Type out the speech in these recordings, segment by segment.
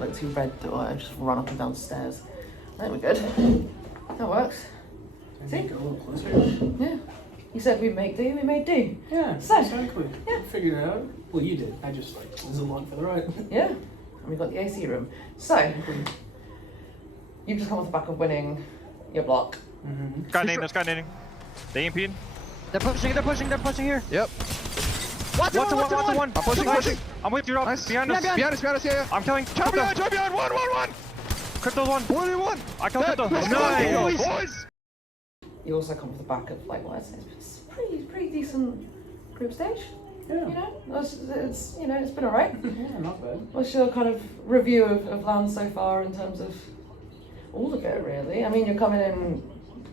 don't look too red, do I? Just run up and down stairs. I think we're good. That works. See? Go a little closer. Yeah. You said we make do, we made do. Yeah, so, exactly. Yeah. We figured it out. Well, you did. I just like was along for the ride. Yeah. And we got the AC room. So, you've just come off the back of winning your block. Mm-hmm. Guy nading, there's guy nading. They EMP'd. They're pushing here. Yep. One. I'm pushing. I'm with you, Rob. Nice. Behind us. Behind us, yeah. I'm killing. Jump behind. One. Crypto's one. One. I killed Crypto. Let's Nice. go, boys. You also come off the back of like, well, it's pretty decent group stage. Yeah. You know, it's you know, it's been alright. Yeah, not bad. What's your kind of review of LAN so far in terms of all of it, really? I mean, you're coming in,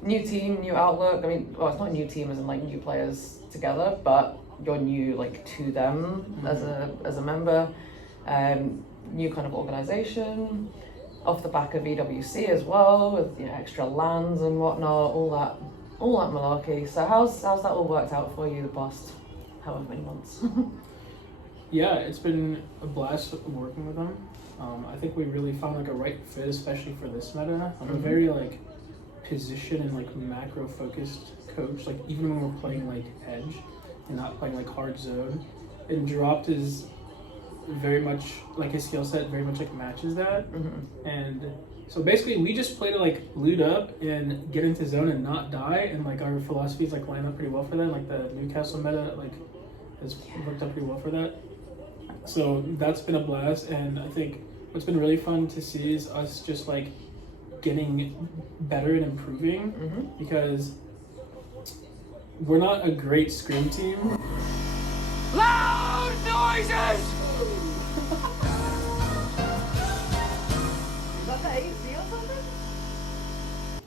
new team, new outlook. I mean, well, it's not a new team as in like new players together, but you're new like to them as a member. New kind of organisation, off the back of EWC as well, with extra lands and whatnot, all that malarkey. So how's that all worked out for you the past however many months? Yeah, it's been a blast working with them. I think we really found like a right fit, especially for this meta. I'm a very like position and like macro focused coach. Like even when we're playing like edge and not playing like hard zone, and dropped is very much like his skill set very much like matches that. And so basically we just play to like loot up and get into zone and not die, and like our philosophies like line up pretty well for that. Like the Newcastle meta like has worked out pretty well for that. So that's been a blast, and I think what's been really fun to see is us just like getting better and improving, because we're not a great scrim team. Loud noises!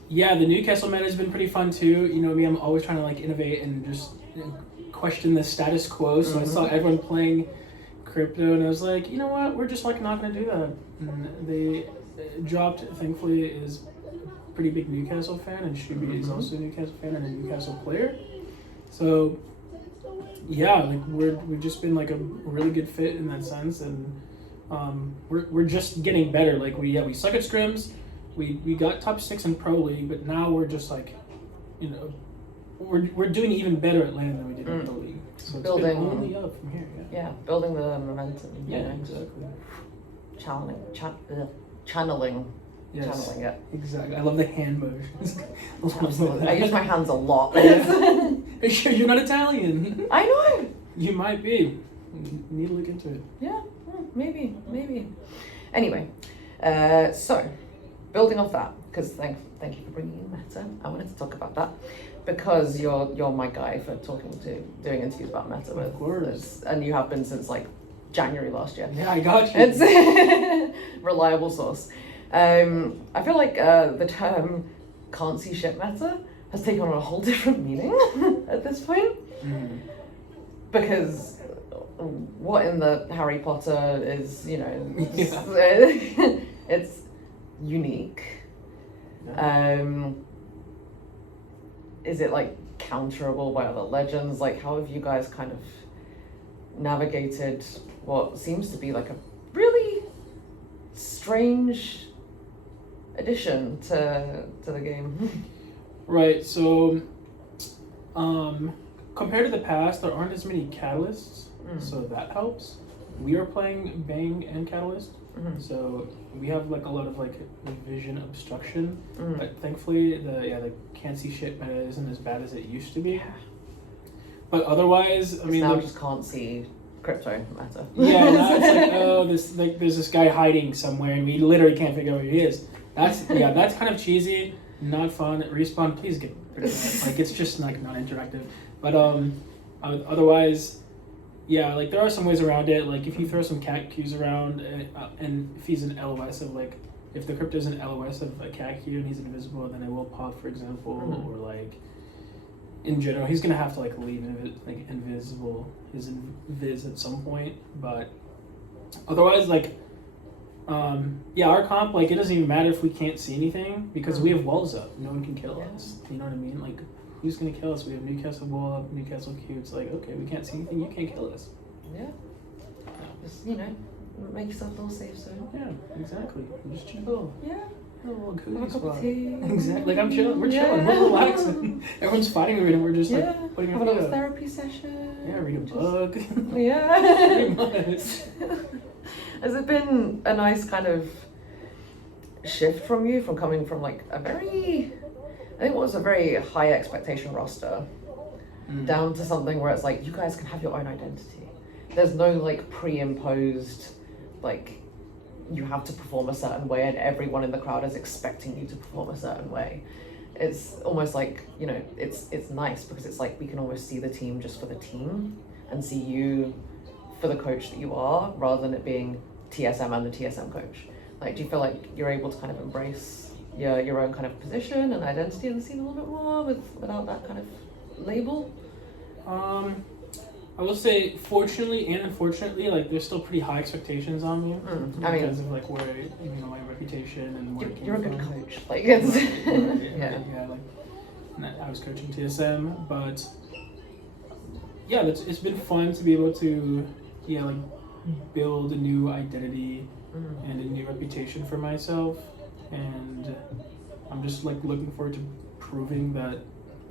Yeah, the Newcastle meta has been pretty fun too. You know me, I'm always trying to like innovate and just question the status quo. So I saw everyone playing crypto, and I was like, you know what, we're just like not gonna do that. And they dropped, thankfully, is a pretty big Newcastle fan, and Shubi is also a Newcastle fan and a Newcastle player. So yeah, like we've just been like a really good fit in that sense, and we're just getting better. Like we suck at scrims. We got top 6 in Pro League, but now we're just like, you know, we're doing even better at LAN than we did in Pro League. So it's Building been only up from here. Yeah, building the momentum. Yeah, exactly. Channeling. Yes, Channeling it. exactly. I love the hand motions. Absolutely. I use my hands a lot. Are you sure you're not Italian? I know. You might be. You need to look into it. Yeah, maybe. Anyway, so building off that, because thank you for bringing in meta. I wanted to talk about that because you're my guy for doing interviews about meta with. Of course. And you have been since like January last year. Yeah, I got you. It's reliable source. I feel like the term "can't see shit" meta has taken on a whole different meaning at this point. Because what in the Harry Potter is, you know, it's unique. Is it like counterable by other legends? Like, how have you guys kind of navigated what seems to be like a really strange addition to the game? Right, so compared to the past, there aren't as many catalysts, so that helps. We are playing Bang and Catalyst, so we have like a lot of like vision obstruction, but thankfully the can't see shit meta isn't as bad as it used to be. But otherwise, I mean, now just can't see crypto meta. Yeah, now it's like, oh, there's this guy hiding somewhere, and we literally can't figure out where he is. That's kind of cheesy, not fun. Respawn, please get rid of that. Like, it's just like not interactive. But otherwise, yeah, like there are some ways around it. Like if you throw some cat cues around, and if he's an LOS of like, if the crypto's an LOS of a cat cue and he's invisible, then it will pop, for example, or like in general, he's gonna have to like leave invisible, his invis at some point. But otherwise, like, our comp, like, it doesn't even matter if we can't see anything because we have walls up. No one can kill us. You know what I mean? Like, who's gonna kill us? We have Newcastle wall up, Newcastle Q. It's like, okay, we can't see anything. You can't kill us. Yeah. Just, you know, make yourself a little safe zone. Yeah, exactly. Just chill. Yeah. A little Have a cozy cup spot. of tea. Exactly. Like I'm chilling. We're Yeah. chilling. We're relaxing. Everyone's fighting over it, and we're just Yeah. like putting Have our a feet little up. therapy session. Yeah, read a Just- book. Yeah. Pretty much. Has it been a nice kind of shift from you from coming from like a very, I think it was a very high expectation roster down to something where it's like you guys can have your own identity. There's no like pre-imposed like you have to perform a certain way and everyone in the crowd is expecting you to perform a certain way. It's almost like, you know, it's nice because it's like we can almost see the team just for the team and see you for the coach that you are rather than it being TSM and the TSM coach. Like, do you feel like you're able to kind of embrace your own kind of position and identity in the scene a little bit more without that kind of label? I will say, fortunately and unfortunately, like there's still pretty high expectations on me I mean, because of like where my reputation and where it came you're a good from. coach. Like it's Yeah, like and I was coaching TSM, but yeah, it's been fun to be able to like build a new identity and a new reputation for myself, and I'm just like looking forward to proving that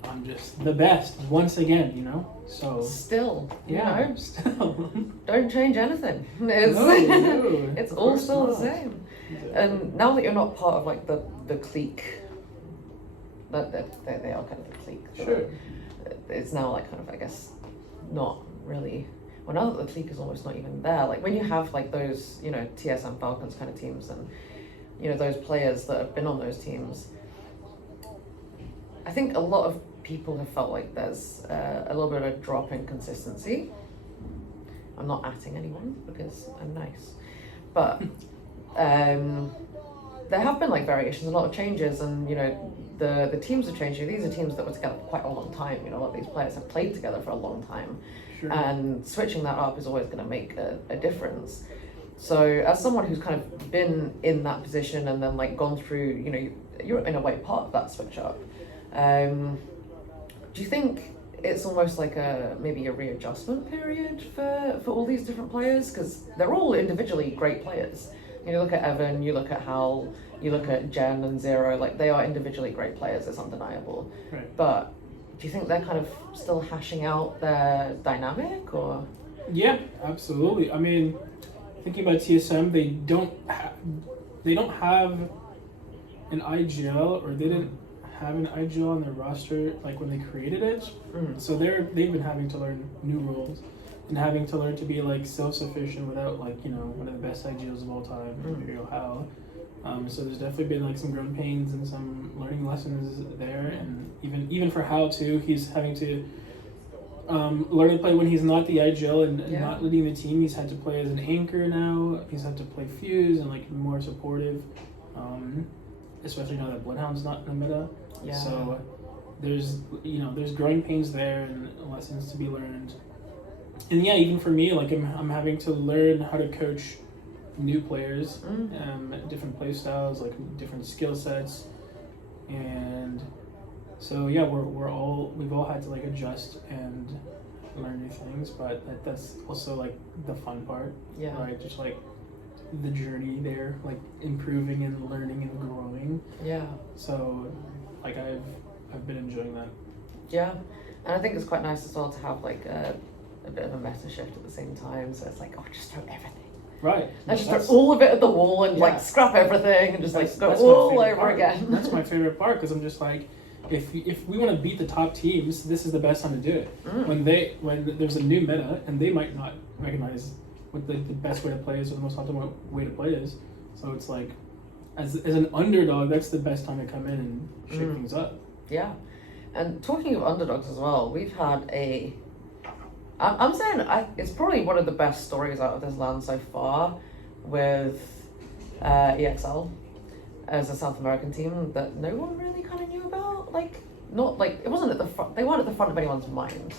I'm just the best once again, you know. So still, yeah, you know, still. don't change anything. It's No, it's of all course still not. the same. Exactly. And now that you're not part of like the clique, that they are kind of the clique. so Sure. It's now like kind of, I guess, not really. Well, now that the clique is almost not even there, like when you have like those, you know, TSM Falcons kind of teams and, you know, those players that have been on those teams, I think a lot of people have felt like there's a little bit of a drop in consistency. I'm not atting anyone because I'm nice, but there have been like variations, a lot of changes, and you know the teams have changed. These are teams that were together for quite a long time. You know, a lot of these players have played together for a long time, Sure. and switching that up is always going to make a difference. So as someone who's kind of been in that position and then like gone through, you know, you're in a way part of that switch up. Do you think it's almost like maybe a readjustment period for all these different players? Because they're all individually great players. You look at Evan, you look at Hal, you look at Jen and Zero, like they are individually great players, it's undeniable. Right. But do you think they're kind of still hashing out their dynamic, or? Yeah, absolutely. I mean, thinking about TSM, they don't have an IGL, or they didn't have an IGL on their roster like when they created it. So they've been having to learn new roles and having to learn to be like self-sufficient without like, you know, one of the best IGLs of all time, Imperial Hal. So there's definitely been like some growing pains and some learning lessons there, and even for Hal too, he's having to learn to play when he's not the IGL and not leading the team. He's had to play as an anchor now. He's had to play Fuse and like more supportive, especially now that Bloodhound's not in the meta. Yeah. So there's growing pains there and lessons to be learned. And yeah, even for me, like I'm having to learn how to coach new players, different play styles, like different skill sets, and so yeah, we've all had to like adjust and learn new things, but that's also like the fun part, right? Just like the journey there, like improving and learning and growing. Yeah. So like I've been enjoying that. Yeah, and I think it's quite nice as well to have like a bit of a meta shift at the same time. So it's like, oh, just throw everything. Right. Let's just throw all of it at the wall and like scrap everything and just like go all over again. That's my favorite part, because I'm just like, if we want to beat the top teams, this is the best time to do it. When there's a new meta and they might not recognize what the best way to play is or the most optimal way to play is. So it's like, as an underdog, that's the best time to come in and shake things up. Yeah, and talking of underdogs as well, we've had I'm saying it's probably one of the best stories out of this land so far, with EXL as a South American team that no one really kind of knew about. Like, not like, it wasn't at the front, they weren't at the front of anyone's mind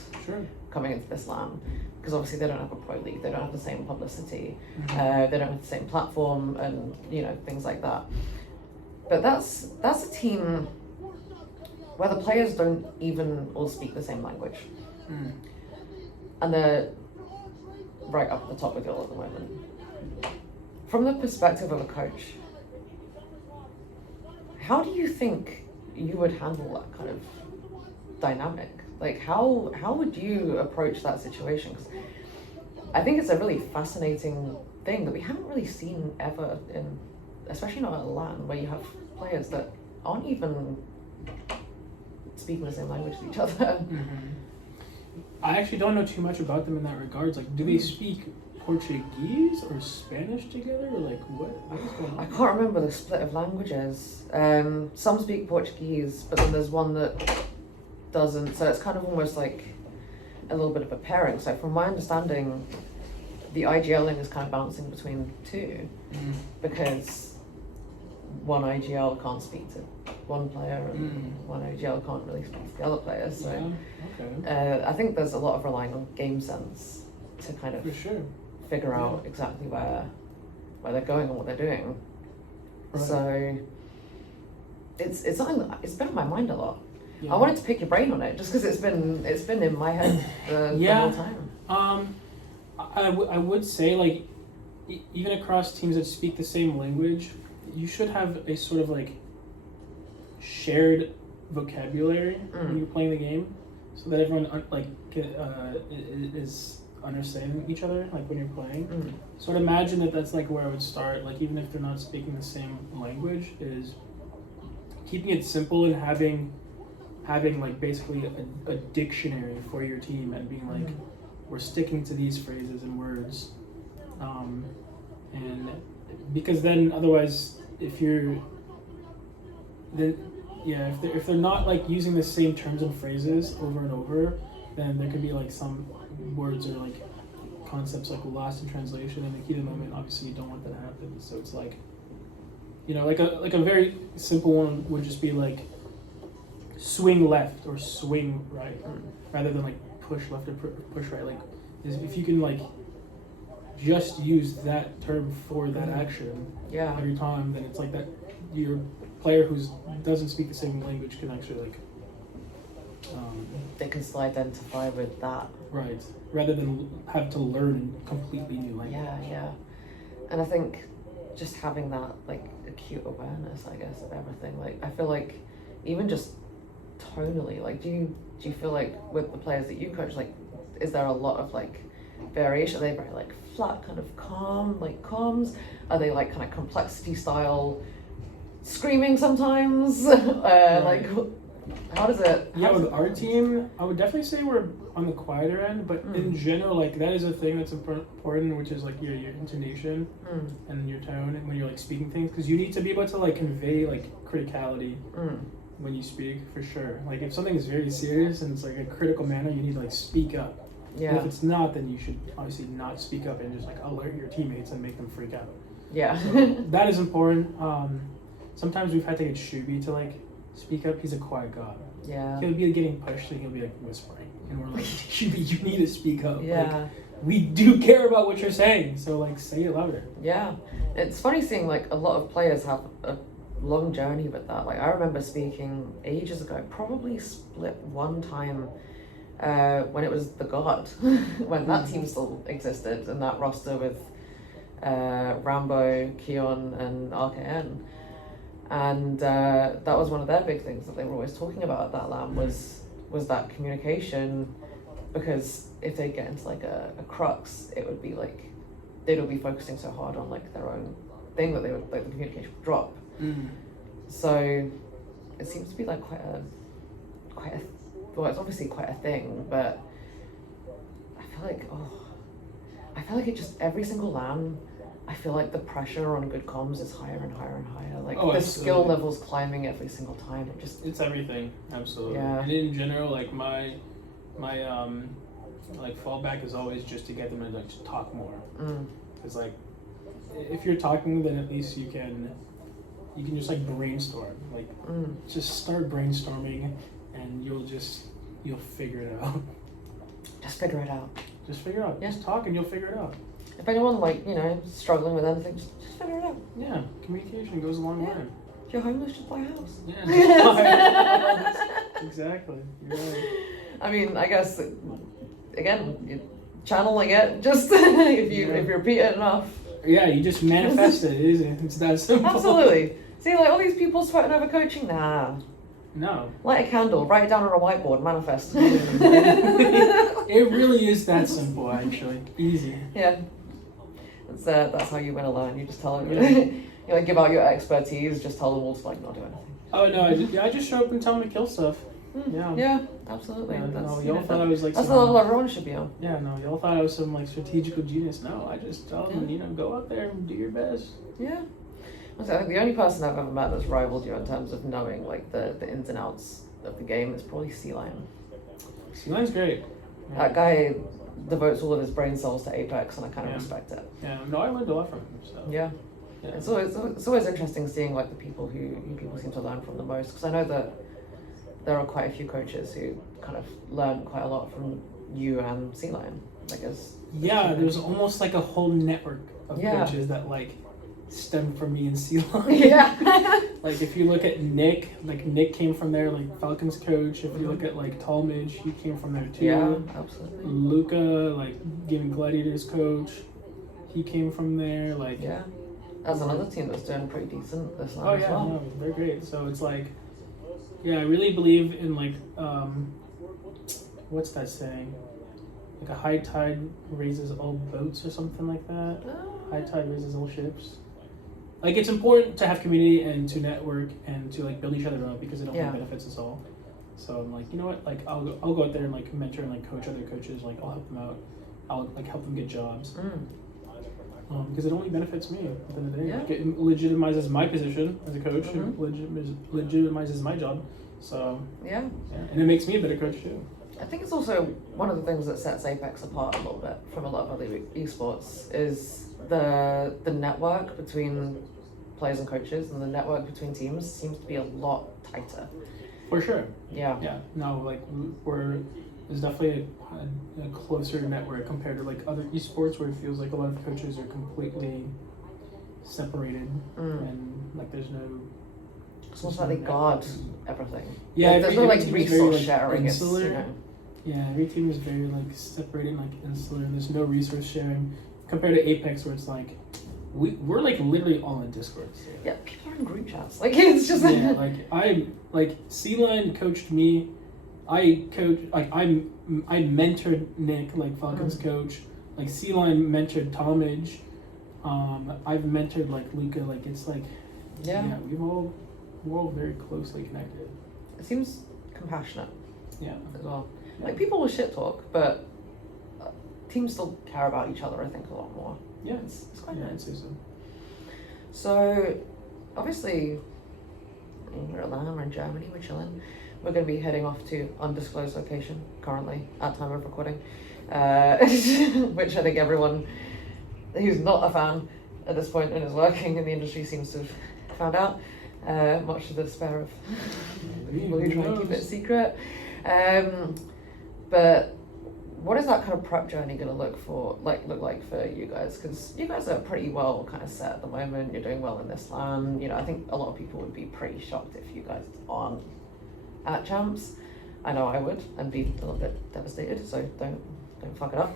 coming into this LAN, because obviously they don't have a pro league, they don't have the same publicity, they don't have the same platform, and you know, things like that. But that's a team where the players don't even all speak the same language. And they're right up at the top with you all at the moment. from the perspective of a coach, how do you think you would handle that kind of dynamic? Like, how would you approach that situation? Because I think it's a really fascinating thing that we haven't really seen ever in, especially not at LAN, where you have players that aren't even speaking the same language as each other. Mm-hmm. I actually don't know too much about them in that regards. Like, do they speak Portuguese or Spanish together, or like what is going on? I can't remember the split of languages. Some speak Portuguese, but then there's one that doesn't. So it's kind of almost like a little bit of a pairing. So from my understanding, the IGLing is kind of bouncing between two, because one IGL can't speak to one player and one IGL can't really speak to the other player. So I think there's a lot of relying on game sense to kind of For sure. figure out exactly where they're going and what they're doing. Right. So it's something that it's been on my mind a lot. Yeah. I wanted to pick your brain on it just because it's been in my head the whole time. I would say, like, even across teams that speak the same language, you should have a sort of like shared vocabulary when you're playing the game, so that everyone is understanding each other, like when you're playing. So I'd imagine that's like where I would start, like even if they're not speaking the same language, is keeping it simple and having like basically a dictionary for your team, and being like, we're sticking to these phrases and words, and because then otherwise if they're not like using the same terms and phrases over and over, then there could be like some words or like concepts like lost in translation in the heat of the moment. Obviously you don't want that to happen, so it's like, you know, like a very simple one would just be like swing left or swing right, rather than like push left or push right. Like, if you can like just use that term for that action every time, then it's like that your player who doesn't speak the same language can actually like They can still identify with that. right, rather than have to learn a completely new language. Yeah. And I think just having that like acute awareness, I guess, of everything. Like, I feel like even just tonally, like, do you feel like with the players that you coach, like, is there a lot of like variation? Are they very like flat, kind of calm, like comms? Are they like kind of complexity style, screaming sometimes? Like, how does it? Yeah, with our team, I would definitely say we're on the quieter end, but in general, like, that is a thing that's important, which is like your intonation and your tone, and when you're like speaking things, because you need to be able to like convey like criticality when you speak, for sure. Like, if something is very serious and it's like a critical manner, you need to like speak up. Yeah. And if it's not, then you should obviously not speak up and just like alert your teammates and make them freak out. Yeah. So that is important. Sometimes we've had to get Shubi to like speak up. He's a quiet god. Yeah. He'll be getting pushed and he'll be like whispering, and we're like, Shubi, you need to speak up. Yeah. Like, we do care about what you're saying, so like say it louder. Yeah. It's funny seeing like a lot of players have a long journey with that. Like, I remember speaking ages ago, probably split one time when it was the God, when that team still existed, and that roster with Rambo, Keon, and RKN. And that was one of their big things that they were always talking about at that LAN was that communication, because if they get into like a crux, it would be like they'd all be focusing so hard on like their own thing that they would, like, the communication would drop. So it seems to be like quite a well, it's obviously quite a thing, but I feel like it just, every single LAN, I feel like the pressure on good comms is higher and higher and higher. Like, the skill level's climbing every single time. It's everything, absolutely. Yeah. And in general, like my like fallback is always just to get them to like talk more. Because like, if you're talking, then at least you can just like brainstorm. Like, just start brainstorming, and you'll figure it out. Just figure it out. Just figure it out. Yeah. Just talk and you'll figure it out. If anyone, like, you know, struggling with anything, just figure it out. Yeah, communication goes a long way. If you're homeless, just buy a house. Yeah, just buy a house. Exactly. You're right. I mean, I guess, again, channeling it, just if you repeat it enough. Yeah, you just manifest it, isn't it? It's that simple. Absolutely. See, like all these people sweating over coaching. Nah. No. Light a candle, write it down on a whiteboard, manifest. It really is that simple, actually. Easy. Yeah. That's how you win a learn. You just tell them. Yeah. You like give out your expertise. Just tell them all to like not do anything. Oh no, I just show up and tell them to kill stuff. Yeah. Yeah, absolutely. Yeah, That's, no, you y'all know, thought I was like that's some, the level everyone should be on. Yeah, no, y'all thought I was some like strategical genius. No, I just tell them, you know, go out there and do your best. Yeah. I think the only person I've ever met that's rivaled you in terms of knowing like the ins and outs of the game is probably Sea Lion. Sea Lion's great. Yeah. That guy devotes all of his brain cells to Apex, and I kind of respect it. Yeah, no, I learned a lot from him. So. Yeah. Yeah. It's always interesting seeing like the people who people seem to learn from the most, because I know that there are quite a few coaches who kind of learn quite a lot from you and Sea Lion. Like Yeah, there's almost like a whole network of coaches that like stem from me and Sea Lion. Yeah. Like if you look at Nick, like Nick came from there, like Falcons coach. If you look at like Talmadge, he came from there too. Yeah, absolutely. Luca, like giving Gladiators coach, he came from there. Like yeah. That's another team that's doing pretty decent this time oh as yeah, well. no, they're great. So it's like, yeah, I really believe in like, what's that saying? Like a high tide raises all boats or something like that. High tide raises all ships. Like it's important to have community and to network and to like build each other up because it only benefits us all. So I'm like, you know what? Like I'll go out there and like mentor and like coach other coaches. Like I'll help them out. I'll like help them get jobs. Because it only benefits me at the end of the day. Yeah. Like, it legitimizes my position as a coach and legitimizes my job. So Yeah. and it makes me a better coach too. I think it's also one of the things that sets Apex apart a little bit from a lot of other esports is the network between players and coaches, and the network between teams seems to be a lot tighter. For sure. Yeah. Yeah. No, like there's definitely a closer network compared to like other esports where it feels like a lot of coaches are completely separated and like there's no. It's almost like they guard everything. Yeah, there's no like team is resource very, sharing. It's, insular. you know. Yeah, every team is very like separated, like insular, and there's no resource sharing compared to Apex, where it's like we're like literally all in Discord. Yeah, people are in group chats. Like it's just yeah, like Sea Lion coached me. I mentored Nick, like Falcons coach. Like Sea Lion mentored Talmadge. I've mentored like Luca. Like it's like yeah, we're all very closely connected. It seems compassionate. Yeah, as well. Like people will shit talk, but teams still care about each other. I think a lot more. Yeah, it's quite I'd nice. say so. So, obviously, we're at Mannheim, we're in Germany, we're chilling. We're going to be heading off to undisclosed location currently at time of recording, which I think everyone who's not a fan at this point and is working in the industry seems to have found out, much to the despair of people who try and keep it a secret. But what is that kind of prep journey going to look like for you guys? Because you guys are pretty well kind of set at the moment. You're doing well in this land. You know, I think a lot of people would be pretty shocked if you guys aren't at champs. I know I would, and be a little bit devastated. So don't fuck it up.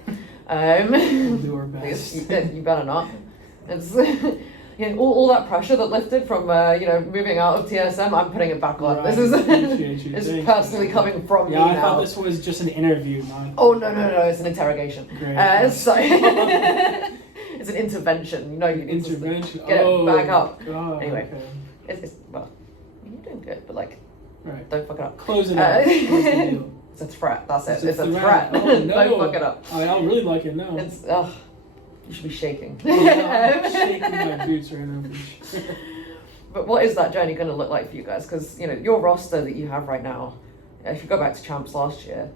We'll do our best. You better not. It's you know, all that pressure that lifted from moving out of TSM, I'm putting it back on. Right, This is it's personally coming from me I now. thought this was just an interview, not. Oh no, it's an interrogation. Great. So it's an intervention. You know, you need Intervention. to get it back up. God, Anyway. okay. It's well, you're doing good, but like, Right. don't fuck it up. Close it out. Close the deal. It's a threat. That's it. It's a threat. threat. Oh, no. Don't fuck it up. I'll really like it now. It's you should be shaking. I'm shaking my boots right now. But what is that journey going to look like for you guys? Because your roster that you have right now, if you go back to champs last year,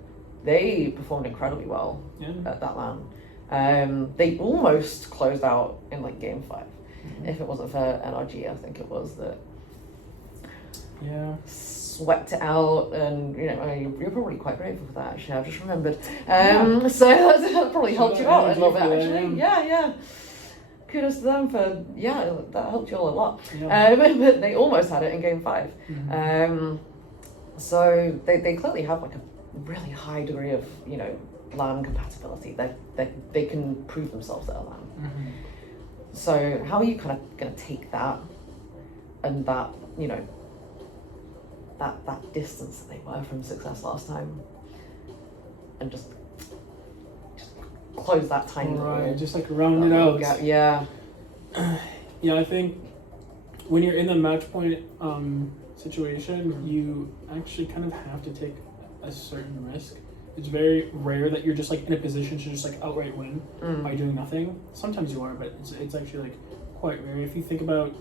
they performed incredibly well at that LAN. They almost closed out in like game 5. If it wasn't for NRG, I think it was that. Yeah. Swept it out, and you're probably quite grateful for that. Actually, I've just remembered. So that probably helped you out a little bit. Actually, yeah. Kudos to them for that helped you all a lot. Yeah. But they almost had it in game 5. So they clearly have like a really high degree of LAN compatibility. They can prove themselves at a LAN. So how are you kind of going to take that and that, you know, that distance that they were from success last time, and just close that tiny Right, little just like round it out. gap? Yeah. Yeah, I think when you're in the match point situation, you actually kind of have to take a certain risk. It's very rare that you're just like in a position to just like outright win by doing nothing. Sometimes you are, but it's actually like quite rare. If you think about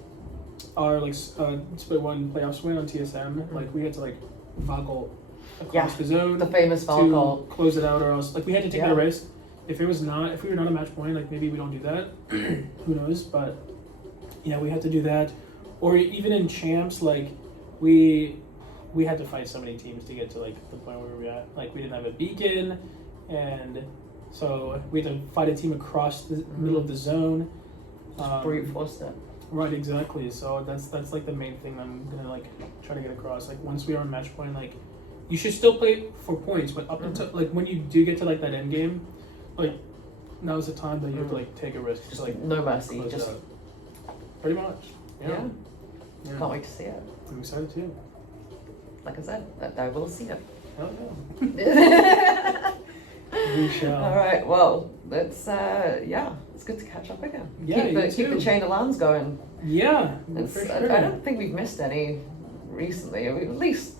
our like split one playoffs win on TSM, like we had to like Vogel across the zone, The famous to Falcon. close it out, or else like we had to take Yeah. that risk. If we were not a match point, like maybe we don't do that. Who knows? But yeah, we had to do that. Or even in champs, like we had to fight so many teams to get to like the point where we were at. Like we didn't have a beacon, and so we had to fight a team across the middle of the zone. Just brute forced it. Right, exactly. So that's like the main thing I'm gonna like try to get across. Like once we are on match point, like you should still play for points, but up until like when you do get to like that end game, like now's the time that you have to like take a risk. Just like No mercy. close it Just out. Pretty much. yeah. Yeah. Can't wait to see it. I'm excited too. Like I said, that I will see it. Hell yeah. All We shall. right. Well, it's it's good to catch up again. Yeah, keep you the too. chain of lands going. Yeah, It's, for I sure. don't think we've missed any recently. At least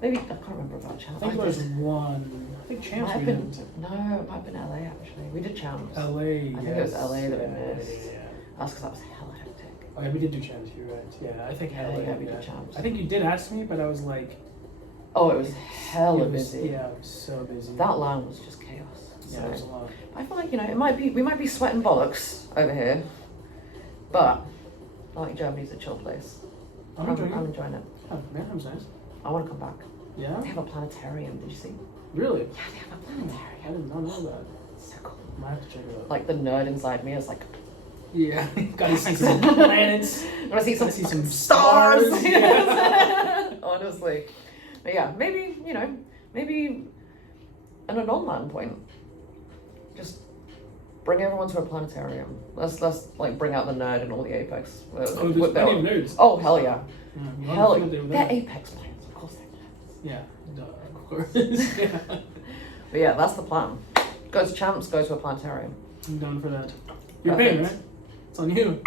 maybe I can't remember about I champs. think there was one. I think Might champs have we been, didn't. no, it might have been LA actually. We did champs. LA. I think it was yes. LA that we Yeah, missed. yeah. That's because that was hella hectic. Oh yeah, we did do champs. You're right. Yeah, I think Yeah, LA. yeah, we did champs. I think you did ask me, but I was like, Oh, it was hella it was- busy. Yeah, it was so busy. That line was just chaos. Yeah, it was a lot. I feel like, you know, we might be sweating bollocks over here, but I like Germany's a chill place. I'm I'm enjoying it. enjoying it. Yeah, Mannheim's nice. I want to come back. Yeah. They have a planetarium. Did you see? Really? Yeah, they have a planetarium. I did not know that. It's so cool. Might have to check it out. Like the nerd inside me is like, Yeah, gotta see some planets. I want to see some, Gotta see some stars. stars. Yeah. Honestly, but yeah, maybe maybe an non-land point. Just bring everyone to a planetarium. Let's like bring out the nerd and all the Apex. Oh, there's plenty of nerds. Oh hell yeah, Yeah, you want hell to yeah. feel They're there. Apex players, of course they're nerds. Yeah, duh, of course. Yeah. But yeah, that's the plan. Go to champs, go to a planetarium. I'm down for that. You're Perfect. paying, right? It's on you.